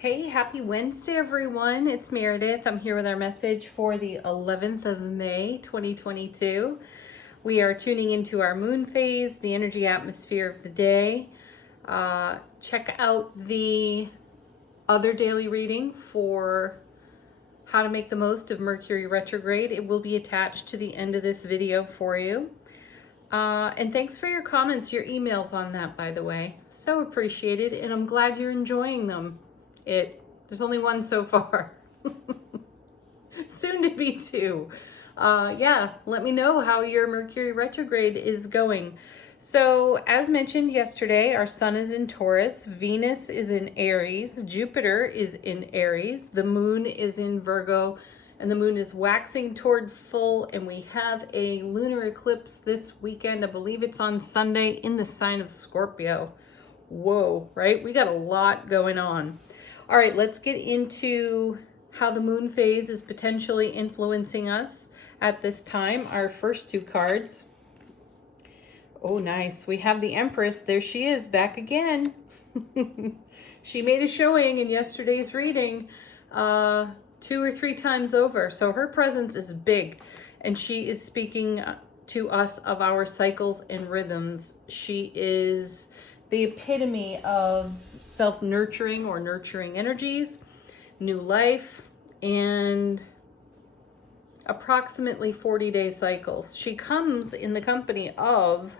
Hey, happy Wednesday, everyone. It's Meredith. I'm here with our message for the 11th of May, 2022. We are tuning into our moon phase, the energy atmosphere of the day. Check out the other daily reading for how to make the most of Mercury retrograde. It will be attached to the end of this video for you. And thanks for your comments, your emails on that, by the way. So appreciated, and I'm glad you're enjoying them. There's only one so far. Soon to be two. Yeah, let me know how your Mercury retrograde is going. So as mentioned yesterday, our sun is in Taurus, Venus is in Aries, Jupiter is in Aries, the moon is in Virgo, and the moon is waxing toward full, and we have a lunar eclipse this weekend. I believe it's on Sunday in the sign of Scorpio. Whoa, right? We got a lot going on. All right, let's get into how the moon phase is potentially influencing us at this time. Our first two cards. Oh, nice. We have the Empress. There she is, back again. She made a showing in yesterday's reading 2 or 3 times over. So her presence is big, and she is speaking to us of our cycles and rhythms. She is the epitome of self-nurturing or nurturing energies, new life, and approximately 40-day cycles. She comes in the company of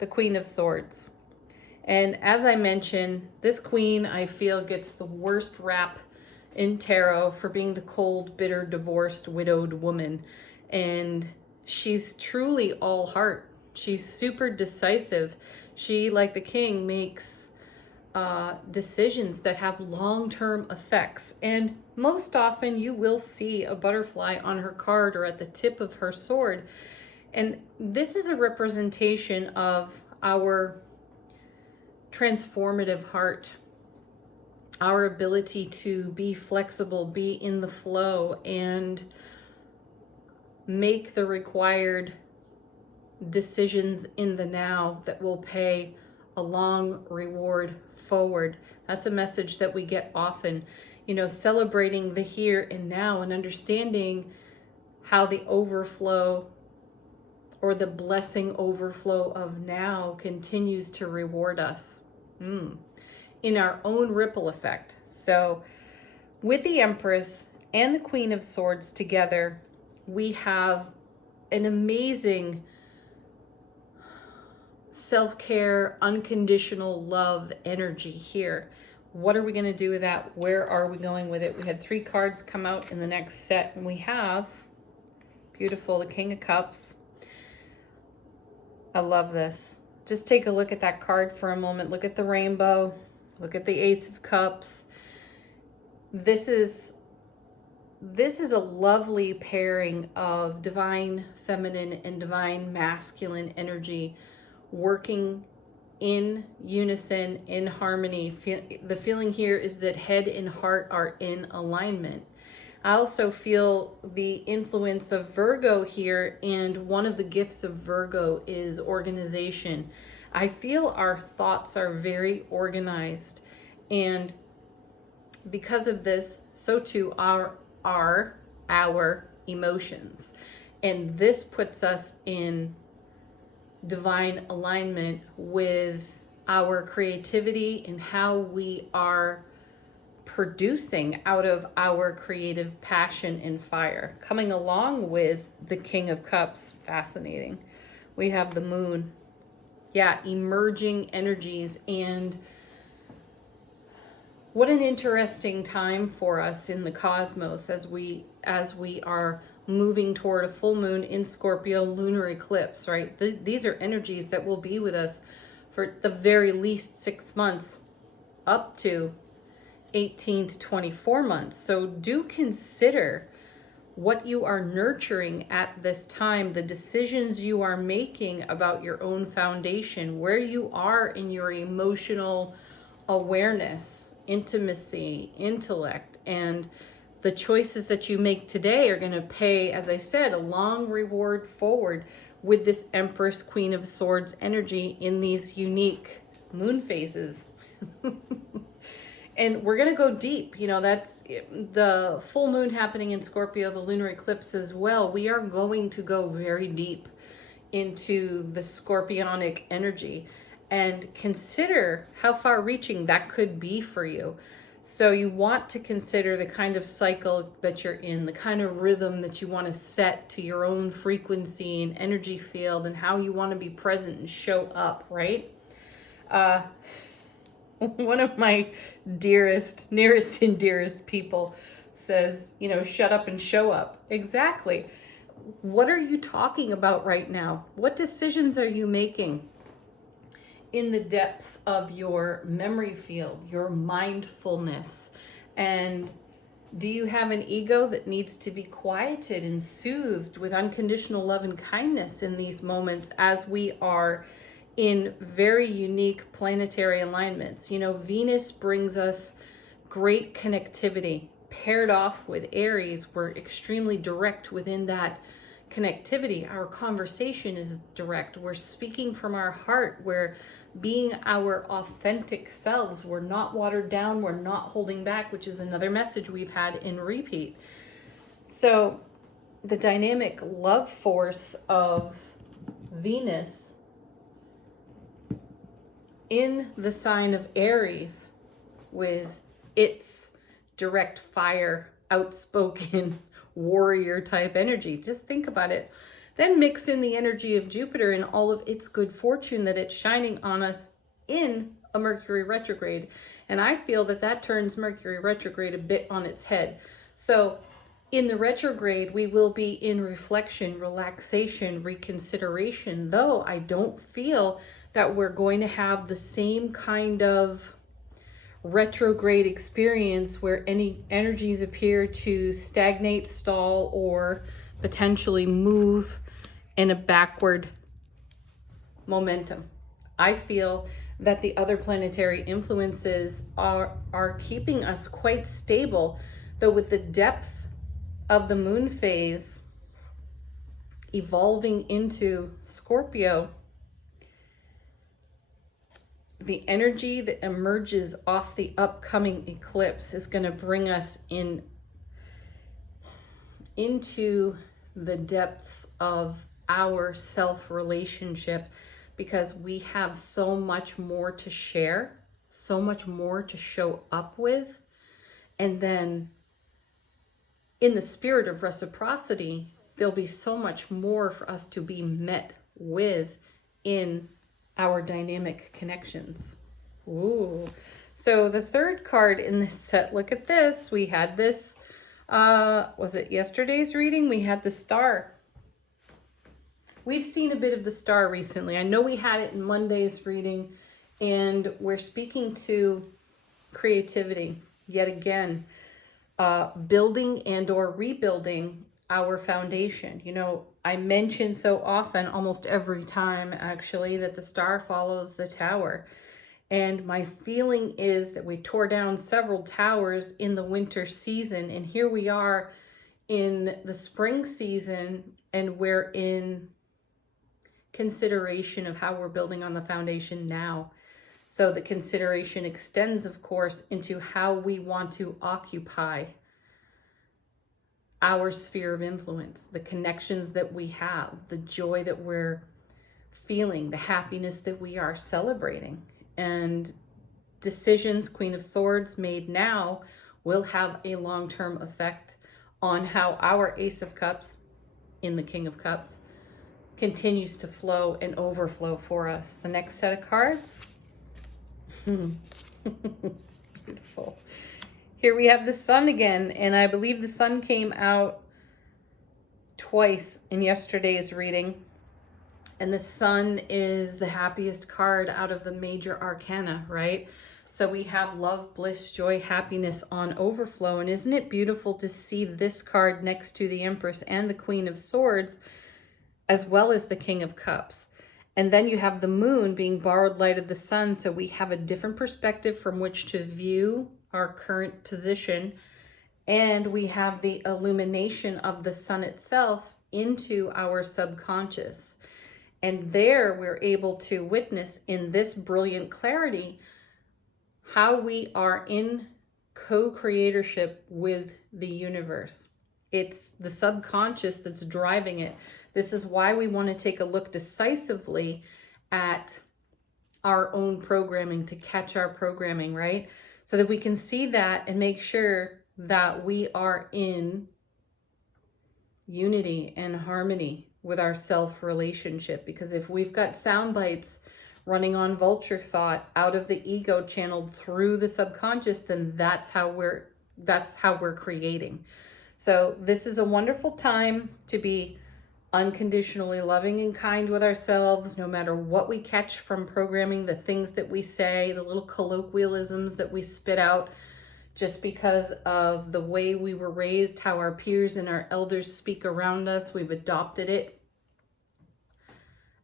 the Queen of Swords. And as I mentioned, this queen, I feel, gets the worst rap in tarot for being the cold, bitter, divorced, widowed woman. And she's truly all heart. She's super decisive. She, like the king, makes decisions that have long-term effects. And most often you will see a butterfly on her card or at the tip of her sword. And this is a representation of our transformative heart, our ability to be flexible, be in the flow, and make the required decisions in the now that will pay a long reward forward. That's a message that we get often, celebrating the here and now and understanding how the overflow or the blessing overflow of now continues to reward us in our own ripple effect. So with the Empress and the Queen of Swords together, we have an amazing self-care, unconditional love energy here. What are we going to do with that? Where are we going with it? We had 3 cards come out in the next set, and we have, beautiful, the King of Cups. I love this. Just take a look at that card for a moment. Look at the rainbow. Look at the Ace of Cups. This is a lovely pairing of divine feminine and divine masculine energy working in unison, in harmony. The feeling here is that head and heart are in alignment. I also feel the influence of Virgo here, and one of the gifts of Virgo is organization. I feel our thoughts are very organized, and because of this, so too are our emotions. And this puts us in divine alignment with our creativity and how we are producing out of our creative passion and fire. Coming along with the King of Cups, fascinating. We have the moon. Yeah, emerging energies, and what an interesting time for us in the cosmos as we are moving toward a full moon in Scorpio, lunar eclipse, right? These are energies that will be with us for the very least 6 months, up to 18 to 24 months. So do consider what you are nurturing at this time, the decisions you are making about your own foundation, where you are in your emotional awareness, intimacy, intellect, and the choices that you make today are going to pay, as I said, a long reward forward with this Empress, Queen of Swords energy in these unique moon phases. And we're going to go deep. You know, that's the full moon happening in Scorpio, the lunar eclipse as well. We are going to go very deep into the scorpionic energy and consider how far reaching that could be for you. So you want to consider the kind of cycle that you're in, the kind of rhythm that you want to set to your own frequency and energy field, and how you want to be present and show up, right? One of my nearest and dearest people says, you know, shut up and show up. Exactly. What are you talking about right now? What decisions are you making in the depths of your memory field, your mindfulness? And do you have an ego that needs to be quieted and soothed with unconditional love and kindness in these moments, as we are in very unique planetary alignments? You know, Venus brings us great connectivity. Paired off with Aries, we're extremely direct within that connectivity. Our conversation is direct. We're speaking from our heart. We're being our authentic selves. We're not watered down. We're not holding back, which is another message we've had in repeat. So the dynamic love force of Venus in the sign of Aries, with its direct fire, outspoken warrior type energy. Just think about it. Then mix in the energy of Jupiter and all of its good fortune that it's shining on us in a Mercury retrograde. And I feel that that turns Mercury retrograde a bit on its head. So in the retrograde, we will be in reflection, relaxation, reconsideration, though I don't feel that we're going to have the same kind of retrograde experience where any energies appear to stagnate, stall, or potentially move in a backward momentum. I feel that the other planetary influences are keeping us quite stable, though with the depth of the moon phase evolving into Scorpio, the energy that emerges off the upcoming eclipse is going to bring us into the depths of our self-relationship, because we have so much more to share, so much more to show up with. And then in the spirit of reciprocity, there'll be so much more for us to be met with in our dynamic connections. Ooh. So the third card in this set, look at this. We had this, was it yesterday's reading? We had the star. We've seen a bit of the star recently. I know we had it in Monday's reading, and we're speaking to creativity yet again, building and or rebuilding our foundation. You know, I mention so often, almost every time actually, that the star follows the tower. And my feeling is that we tore down several towers in the winter season, and here we are in the spring season, and we're in consideration of how we're building on the foundation now. So the consideration extends, of course, into how we want to occupy our sphere of influence, the connections that we have, the joy that we're feeling, the happiness that we are celebrating. And decisions, Queen of Swords, made now will have a long-term effect on how our Ace of Cups in the King of Cups continues to flow and overflow for us. The next set of cards. Beautiful. Here we have the sun again, and I believe the sun came out twice in yesterday's reading. And the sun is the happiest card out of the major arcana, right? So we have love, bliss, joy, happiness on overflow. And isn't it beautiful to see this card next to the Empress and the Queen of Swords, as well as the King of Cups? And then you have the moon being borrowed light of the sun. So we have a different perspective from which to view our current position. And we have the illumination of the sun itself into our subconscious. And there we're able to witness in this brilliant clarity how we are in co-creatorship with the universe. It's the subconscious that's driving it. This is why we want to take a look decisively at our own programming, to catch our programming, right? So that we can see that and make sure that we are in unity and harmony with our self relationship. Because if we've got sound bites running on vulture thought out of the ego channeled through the subconscious, then that's how we're creating. So this is a wonderful time to be unconditionally loving and kind with ourselves, no matter what we catch from programming, the things that we say, the little colloquialisms that we spit out just because of the way we were raised, how our peers and our elders speak around us. We've adopted it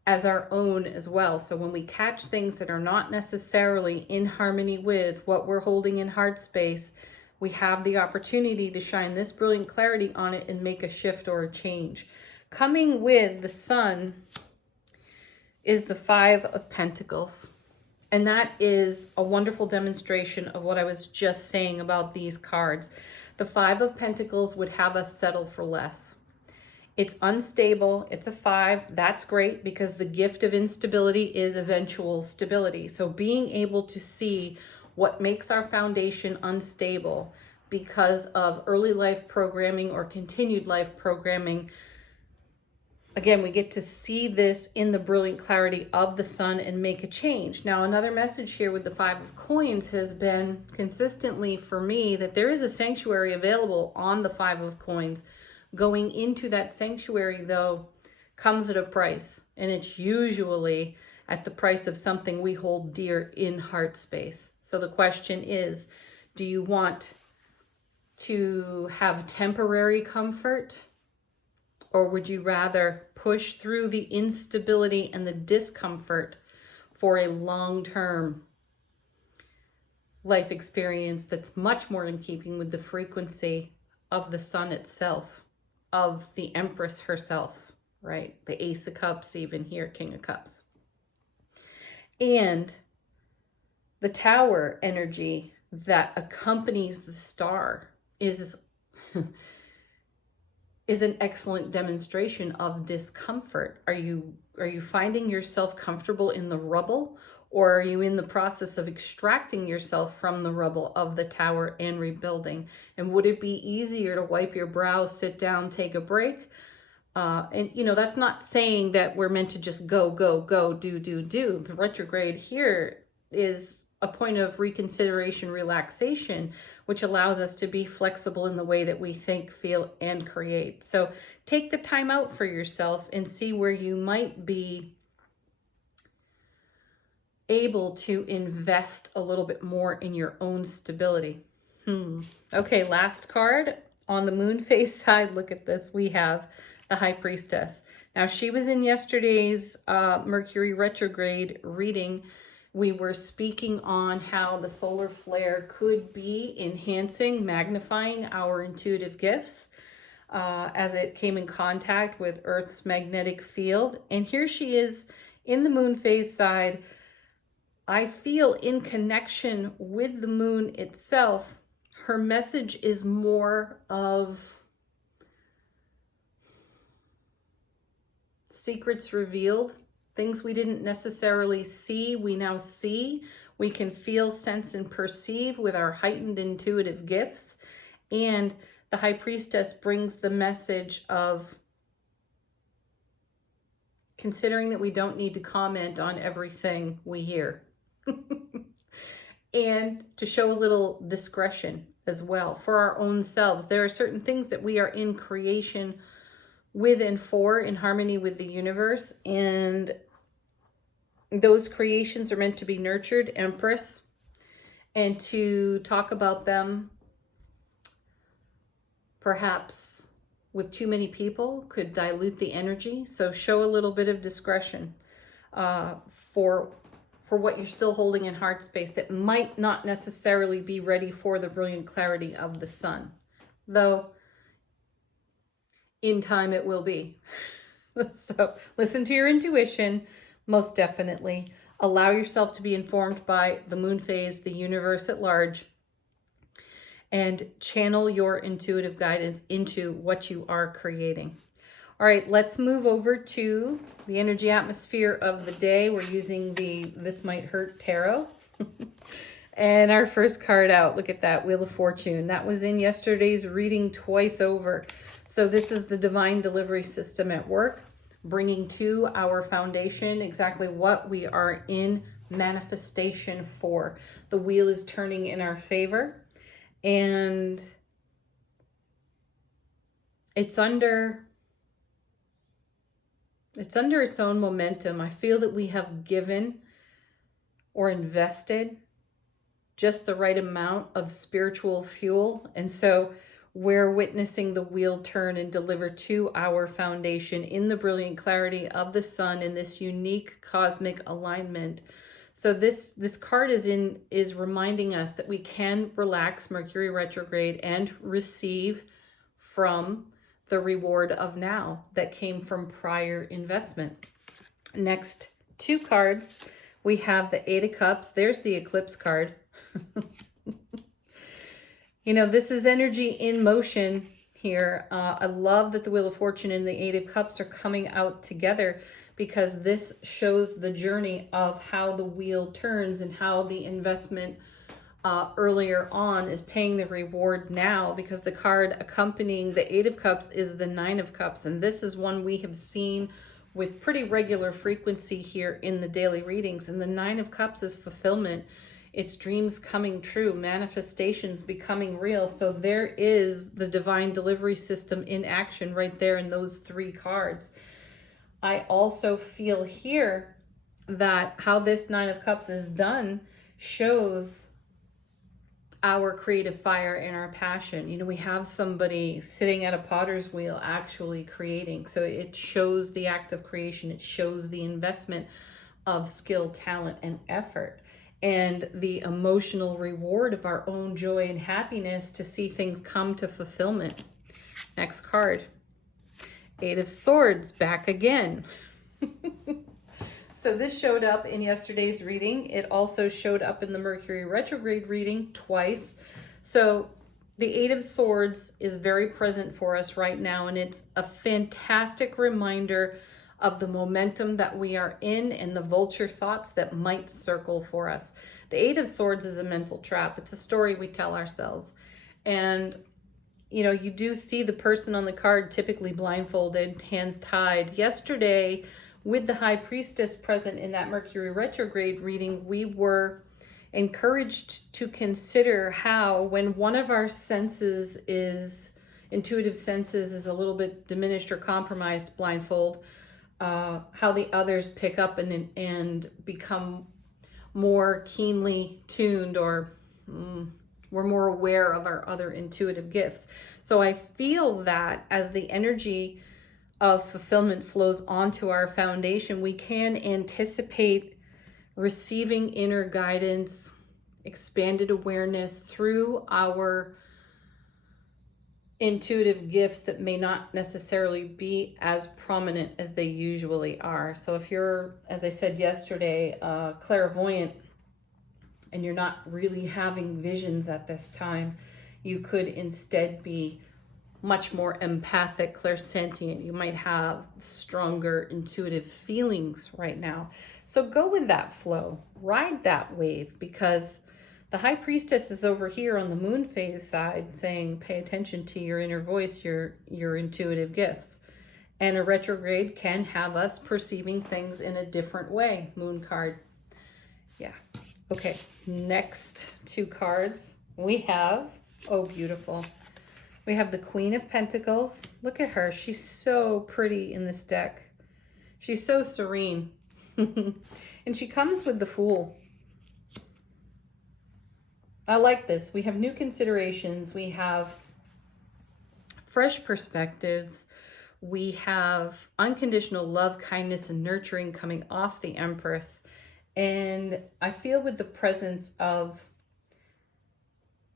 as our own as well. So when we catch things that are not necessarily in harmony with what we're holding in heart space, we have the opportunity to shine this brilliant clarity on it and make a shift or a change. Coming with the sun is the Five of Pentacles. And that is a wonderful demonstration of what I was just saying about these cards. The Five of Pentacles would have us settle for less. It's unstable. It's a 5. That's great, because the gift of instability is eventual stability. So being able to see what makes our foundation unstable because of early life programming or continued life programming, again, we get to see this in the brilliant clarity of the sun and make a change. Now, another message here with the Five of Coins has been consistently for me that there is a sanctuary available on the Five of Coins. Going into that sanctuary, though, comes at a price, and it's usually at the price of something we hold dear in heart space. So the question is, do you want to have temporary comfort, or would you rather push through the instability and the discomfort for a long-term life experience that's much more in keeping with the frequency of the sun itself, of the Empress herself, right? The Ace of Cups, even here, King of Cups. And the Tower energy that accompanies the star is an excellent demonstration of discomfort. Are you finding yourself comfortable in the rubble, or are you in the process of extracting yourself from the rubble of the Tower and rebuilding? And would it be easier to wipe your brow, sit down, take a break? And you know, that's not saying that we're meant to just go, do. The retrograde here is a point of reconsideration, relaxation, which allows us to be flexible in the way that we think, feel, and create. So take the time out for yourself and see where you might be able to invest a little bit more in your own stability. Okay, last card on the moon phase side. Look at this. We have the High Priestess. Now, she was in yesterday's Mercury retrograde reading. We were speaking on how the solar flare could be enhancing, magnifying our intuitive gifts as it came in contact with Earth's magnetic field. And here she is in the moon phase side. I feel in connection with the moon itself. Her message is more of secrets revealed. Things we didn't necessarily see, we now see. We can feel, sense, and perceive with our heightened intuitive gifts. And the High Priestess brings the message of considering that we don't need to comment on everything we hear. And to show a little discretion as well for our own selves. There are certain things that we are in creation with and for, in harmony with the universe, and those creations are meant to be nurtured, Empress, and to talk about them perhaps with too many people could dilute the energy. So show a little bit of discretion for what you're still holding in heart space that might not necessarily be ready for the brilliant clarity of the sun, though in time it will be. So listen to your intuition, most definitely. Allow yourself to be informed by the moon phase, the universe at large. and channel your intuitive guidance into what you are creating. All right, let's move over to the energy atmosphere of the day. We're using the This Might Hurt Tarot. And our first card out, look at that, Wheel of Fortune. That was in yesterday's reading twice over. So this is the divine delivery system at work, bringing to our foundation exactly what we are in manifestation for. The wheel is turning in our favor, and it's under its own momentum. I feel that we have given or invested just the right amount of spiritual fuel. And so we're witnessing the wheel turn and deliver to our foundation in the brilliant clarity of the sun in this unique cosmic alignment. So this card is reminding us that we can relax Mercury retrograde and receive from the reward of now that came from prior investment. Next two cards, we have the Eight of Cups. There's the Eclipse card. You know, this is energy in motion here. I love that the Wheel of Fortune and the Eight of Cups are coming out together, because this shows the journey of how the wheel turns and how the investment earlier on is paying the reward now, because the card accompanying the Eight of Cups is the Nine of Cups. And this is one we have seen with pretty regular frequency here in the daily readings. And the Nine of Cups is fulfillment. It's dreams coming true, manifestations becoming real. So there is the divine delivery system in action right there in those three cards. I also feel here that how this Nine of Cups is done shows our creative fire and our passion. You know, we have somebody sitting at a potter's wheel actually creating. So it shows the act of creation. It shows the investment of skill, talent, and effort, and the emotional reward of our own joy and happiness to see things come to fulfillment. Next card, Eight of Swords, back again. So this showed up in yesterday's reading. It also showed up in the Mercury retrograde reading twice. So the Eight of Swords is very present for us right now, and it's a fantastic reminder of the momentum that we are in and the vulture thoughts that might circle for us. The Eight of Swords is a mental trap. It's a story we tell ourselves. And, you know, you do see the person on the card typically blindfolded, hands tied. Yesterday, with the High Priestess present in that Mercury retrograde reading, we were encouraged to consider how, when one of our senses intuitive senses is a little bit diminished or compromised, blindfold, how the others pick up and become more keenly tuned, or we're more aware of our other intuitive gifts. So I feel that as the energy of fulfillment flows onto our foundation, we can anticipate receiving inner guidance, expanded awareness through our intuitive gifts that may not necessarily be as prominent as they usually are. So if you're, as I said yesterday, clairvoyant, and you're not really having visions at this time, you could instead be much more empathic, clairsentient. You might have stronger intuitive feelings right now. So go with that flow, ride that wave, because the High Priestess is over here on the moon phase side saying, pay attention to your inner voice, your intuitive gifts. And a retrograde can have us perceiving things in a different way. Moon card. Yeah. Okay. Next two cards we have, oh, beautiful. We have the Queen of Pentacles. Look at her. She's so pretty in this deck. She's so serene. And she comes with the Fool. I like this. We have new considerations. We have fresh perspectives. We have unconditional love, kindness, and nurturing coming off the Empress. And I feel with the presence of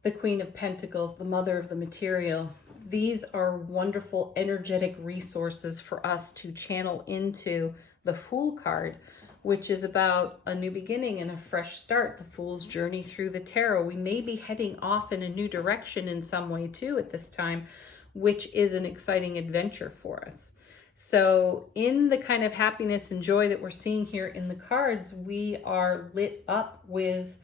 the Queen of Pentacles, the mother of the material, these are wonderful energetic resources for us to channel into the Fool card, which is about a new beginning and a fresh start, the Fool's Journey through the Tarot. We may be heading off in a new direction in some way too at this time, which is an exciting adventure for us. So in the kind of happiness and joy that we're seeing here in the cards, we are lit up with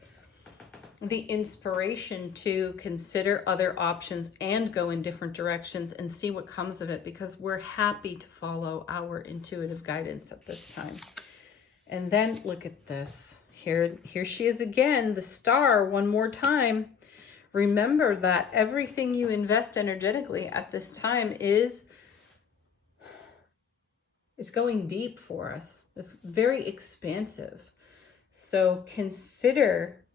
the inspiration to consider other options and go in different directions and see what comes of it, because we're happy to follow our intuitive guidance at this time. And then look at this. Here she is again, the star, one more time. Remember that everything you invest energetically at this time is going deep for us. It's very expansive. So consider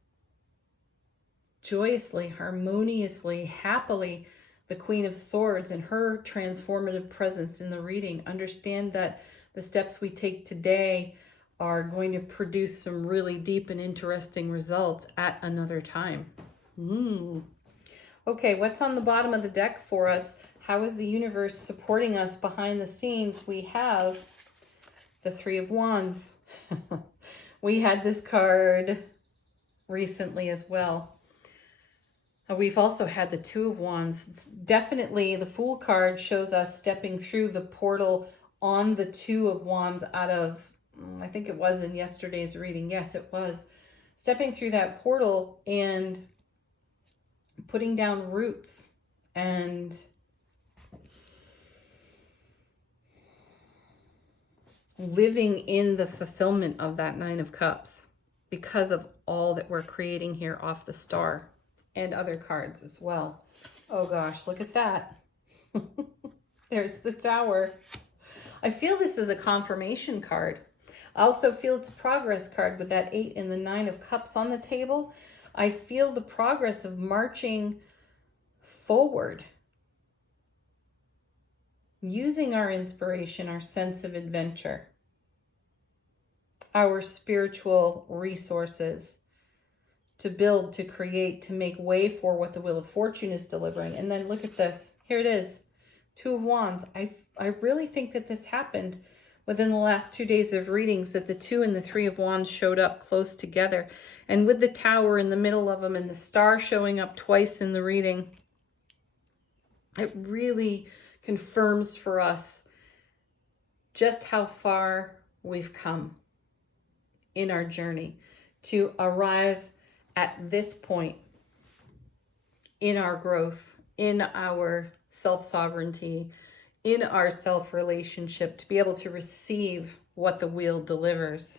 joyously, harmoniously, happily the Queen of Swords and her transformative presence in the reading. Understand that the steps we take today are going to produce some really deep and interesting results at another time. Okay, what's on the bottom of the deck for us? How is the universe supporting us behind the scenes? We have the Three of Wands. We had this card recently as well. We've also had the Two of Wands. It's definitely, the Fool card shows us stepping through the portal on the Two of Wands out of, I think it was in yesterday's reading. Yes, it was. Stepping through that portal and putting down roots and living in the fulfillment of that Nine of Cups because of all that we're creating here off the star and other cards as well. Oh gosh, look at that. There's the Tower. I feel this is a confirmation card. I also feel it's a progress card with that 8 and the 9 of Cups on the table. I feel the progress of marching forward, using our inspiration, our sense of adventure, our spiritual resources to build, to create, to make way for what the Wheel of Fortune is delivering. And then look at this. Here it is. Two of Wands. I really think that this happened within the last 2 days of readings, that the Two and the Three of Wands showed up close together. And with the Tower in the middle of them and the star showing up twice in the reading, it really confirms for us just how far we've come in our journey to arrive at this point in our growth, in our self-sovereignty, in our self-relationship, to be able to receive what the wheel delivers.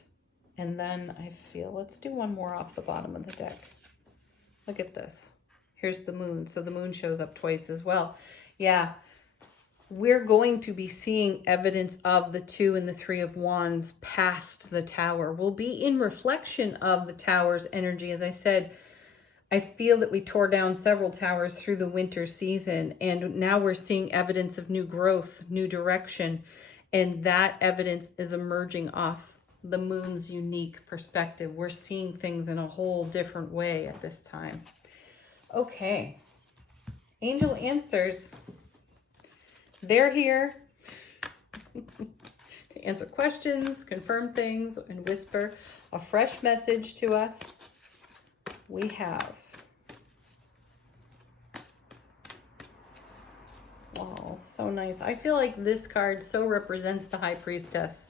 And then I feel, let's do one more off the bottom of the deck. Look at this. Here's the moon. So the moon shows up twice as well. Yeah, we're going to be seeing evidence of the Two and the Three of Wands past the Tower. We'll be in reflection of the Tower's energy. As I said, I feel that we tore down several towers through the winter season, and now we're seeing evidence of new growth, new direction, and that evidence is emerging off the moon's unique perspective. We're seeing things in a whole different way at this time. Okay, angel answers. They're here to answer questions, confirm things, and whisper a fresh message to us. We have, oh, so nice. I feel like this card so represents the High Priestess.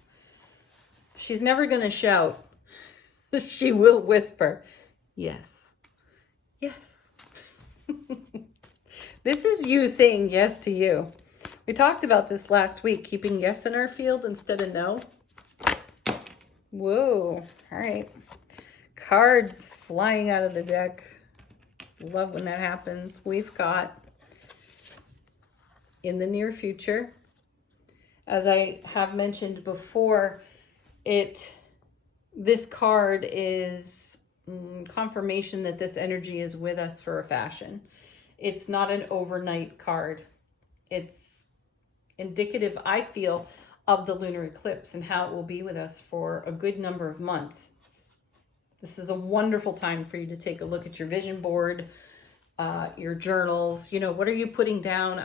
She's never going to shout. She will whisper, yes, yes. This is you saying yes to you. We talked about this last week, keeping yes in our field instead of no. Whoa, all right. Cards flying out of the deck. Love when that happens. We've got in the near future, as I have mentioned before, this card is confirmation that this energy is with us for a fashion. It's not an overnight card. It's indicative, I feel, of the lunar eclipse and how it will be with us for a good number of months. This is a wonderful time for you to take a look at your vision board, your journals. You know, what are you putting down?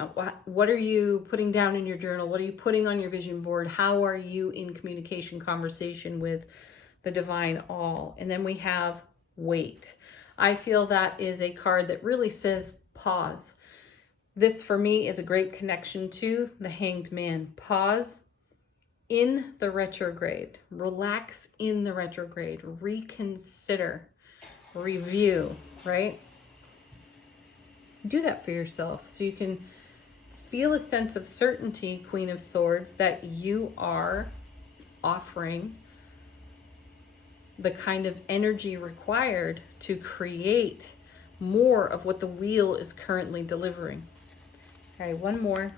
What are you putting down in your journal? What are you putting on your vision board? How are you in communication, conversation with the divine all. And then we have wait. I feel that is a card that really says pause. This for me is a great connection to the Hanged Man. Pause in the retrograde. Relax in the retrograde. Reconsider. Review, right? Do that for yourself so you can feel a sense of certainty, Queen of Swords, that you are offering the kind of energy required to create more of what the wheel is currently delivering. Okay, one more.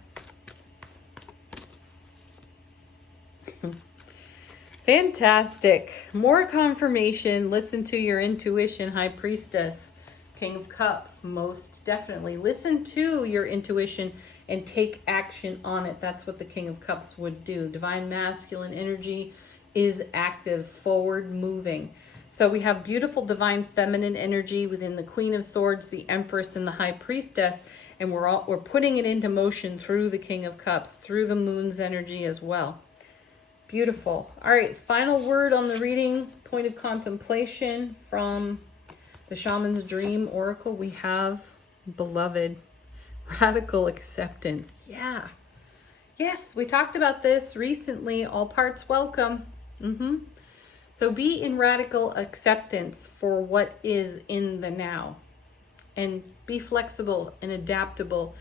Fantastic. More confirmation. Listen to your intuition, High Priestess. King of Cups, most definitely. Listen to your intuition and take action on it. That's what the King of Cups would do. Divine masculine energy is active, forward moving. So we have beautiful divine feminine energy within the Queen of Swords, the Empress, and the High Priestess, and we're putting it into motion through the King of Cups, through the Moon's energy as well. Beautiful. All right, final word on the reading, point of contemplation from the Shaman's Dream Oracle. We have beloved, radical acceptance. Yeah. Yes, we talked about this recently. All parts welcome. So be in radical acceptance for what is in the now. And be flexible and adaptable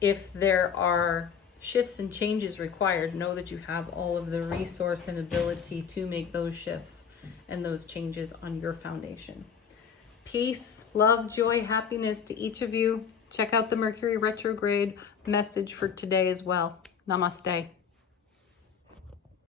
if there are shifts and changes required. Know that you have all of the resource and ability to make those shifts and those changes on your foundation. Peace, love, joy, happiness to each of you. Check out the Mercury retrograde message for today as well. Namaste.